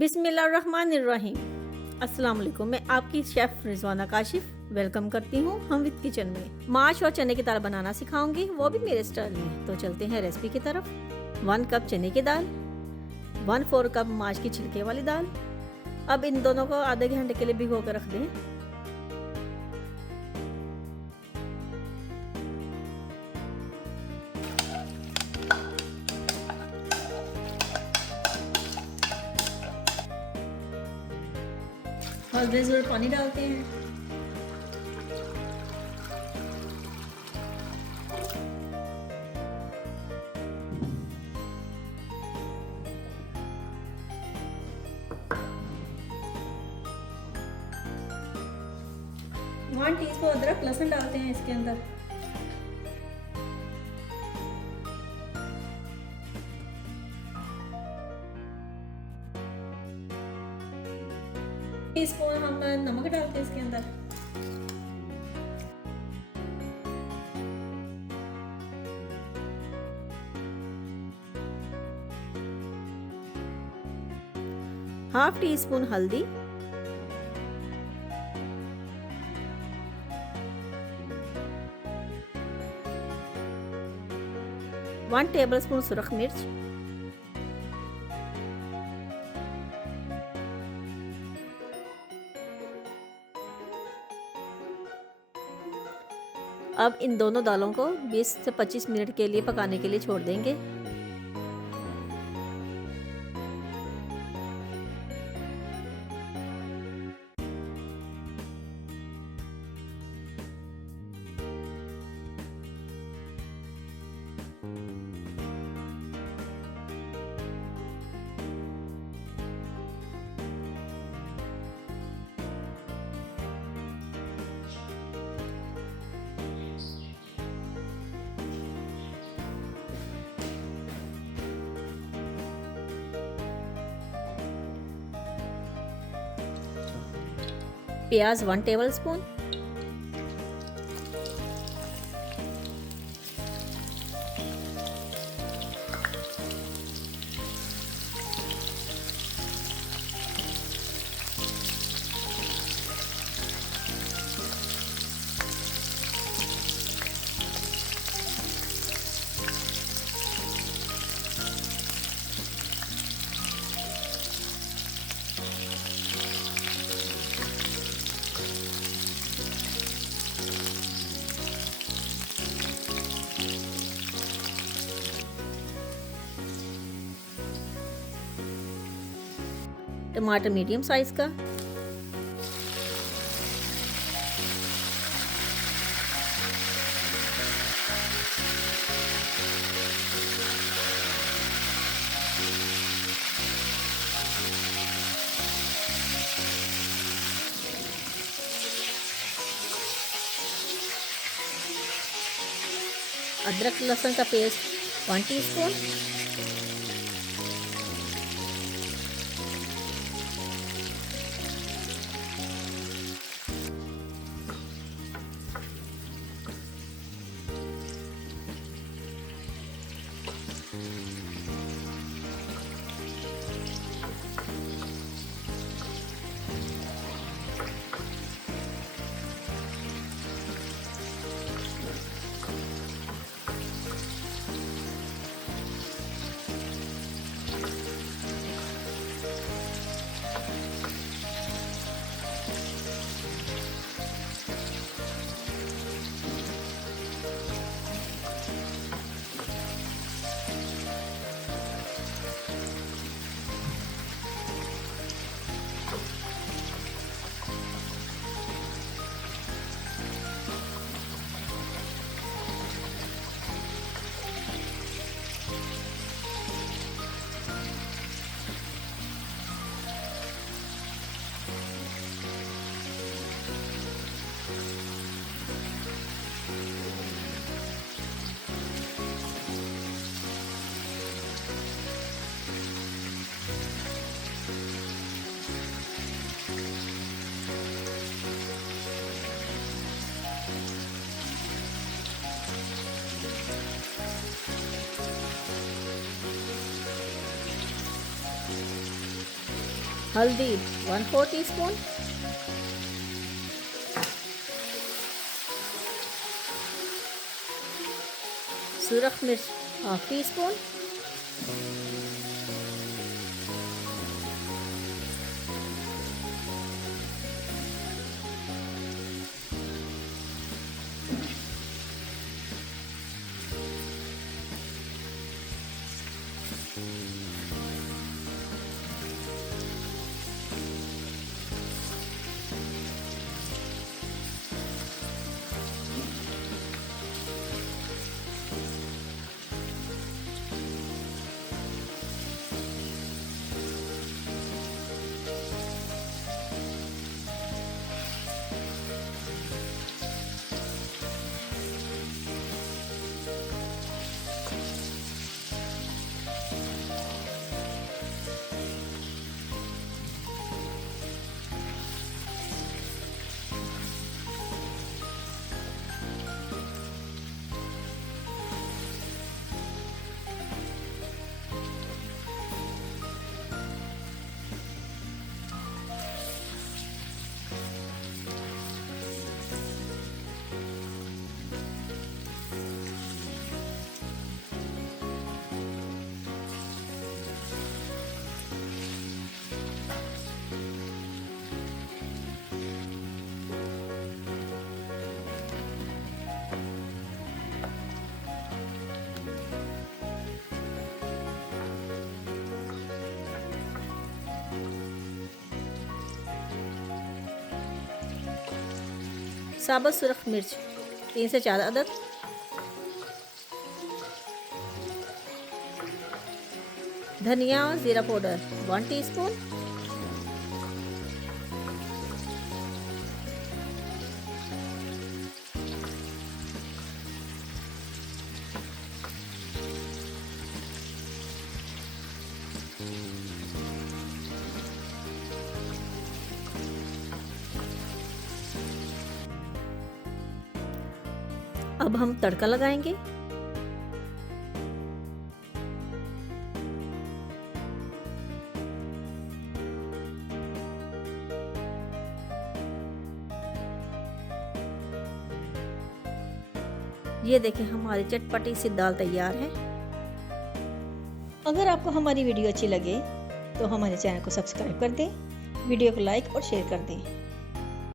बिस्मिल्लाहिर्रहमानिर्रहीम। अस्सलाम वालेकुम। मैं आपकी शेफ़ रिज़वाना काशिफ़ वेलकम करती हूँ हम विद किचन में। माश और चने की दाल बनाना सिखाऊंगी, वो भी मेरे स्टाइल में। तो चलते हैं रेसिपी की तरफ। 1 कप चने की दाल, 1/4 कप माश की छिलके वाली दाल। अब इन दोनों को आधे घंटे के लिए भिगो कर रख दें। हल्दी ज़रूर पानी डालते हैं। वन टीस्पून अदरक लहसुन डालते हैं इसके अंदर। टीस्पून हम नमक डालते हैं इसके अंदर। हाफ टी स्पून हल्दी, वन टेबल स्पून सुरख मिर्च, अब इन दोनों दालों को 20 से 25 मिनट के लिए पकाने के लिए छोड़ देंगे। प्याज 1 टेबल स्पून, टमाटर मीडियम साइज का, अदरक लहसुन का पेस्ट 1 टीस्पून, हल्दी 1/4 टीस्पून, सुरख मिर्च 1/2 टीस्पून, साबुत सुरख मिर्च 3 से 4 अदद, धनिया और ज़ीरा पाउडर 1 टीस्पून, अब हम तड़का लगाएंगे। ये देखें हमारी चटपटी सी दाल तैयार है। अगर आपको हमारी वीडियो अच्छी लगे तो हमारे चैनल को सब्सक्राइब कर दें, वीडियो को लाइक और शेयर कर दें।